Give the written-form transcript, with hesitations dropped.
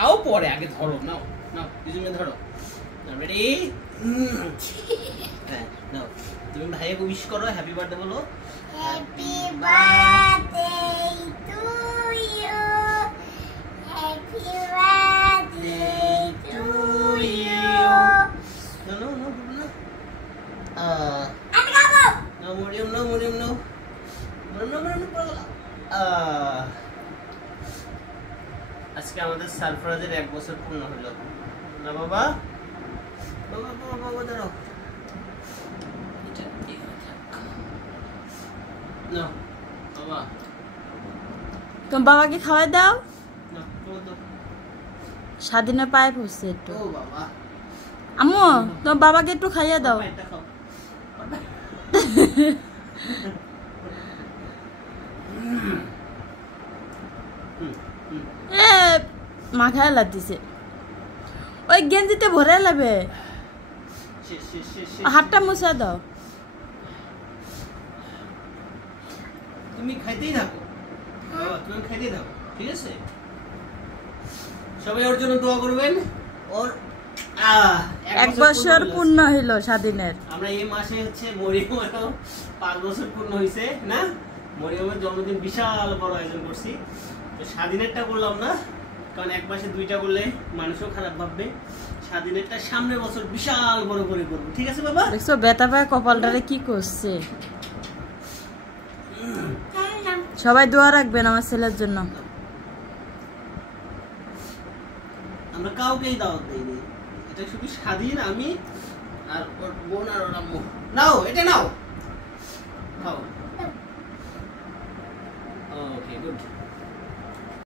খাও পরে আগে ধরো নাও নাও দুজনে ধরো রেডি হ্যাঁ নাও তুমি ভাইকে উইশ করো হ্যাপি বার্থডে বলো happy birthday to you happy birthday to you no no no no আমি খাবো no Maryam no Maryam no আজকে আমাদের সারফরাজের 1 বছর পূর্ণ হলো না বাবা বাবা বাবা বাবা দাঁড়াও না বাবা তুমি বাবাকে খাওয়াই দাও না তো স্বাধীনের পায়ে পড়ছে একটু ও বাবা আম্মু তোমার বাবাকে একটু খাইয়ে দাও এটা খাও এ মাখায় লাগতেছে ওই গেঞ্জিতে ভরে লাগবে হাতটা মুছে দাও তুমি খাইতেই থাকো বাবা তুমি খাইতেই থাকো ঠিক আছে সবাই ওর জন্য দোয়া করবেন ওর 1 বছর পূর্ণ হইল স্বাধীনের আমরা এই মাসে হচ্ছে মরিয়মেরও 5 বছর পূর্ণ হয়েছে না মরিয়মের জন্মদিন বিশাল বড় আয়োজন করছি তো স্বাধীনেরটা করলাম না কারণ এক মাসে 2টা করলে মানুষও খারাপ ভাববে স্বাধীনেরটা সামনের বছর বিশাল বড় করে করব ঠিক আছে বাবা দেখছো বেতা পায় কপালটারে কি করছে সবাই দোয়া রাখবেন আমার ছেলের জন্য আমরা কাউকেই দাওয়াত দেইনি এটা শুধু স্বাধীন আমি আর ওর বোন আর ওর আম্মু নাও এটা নাও খাও ওকে গুড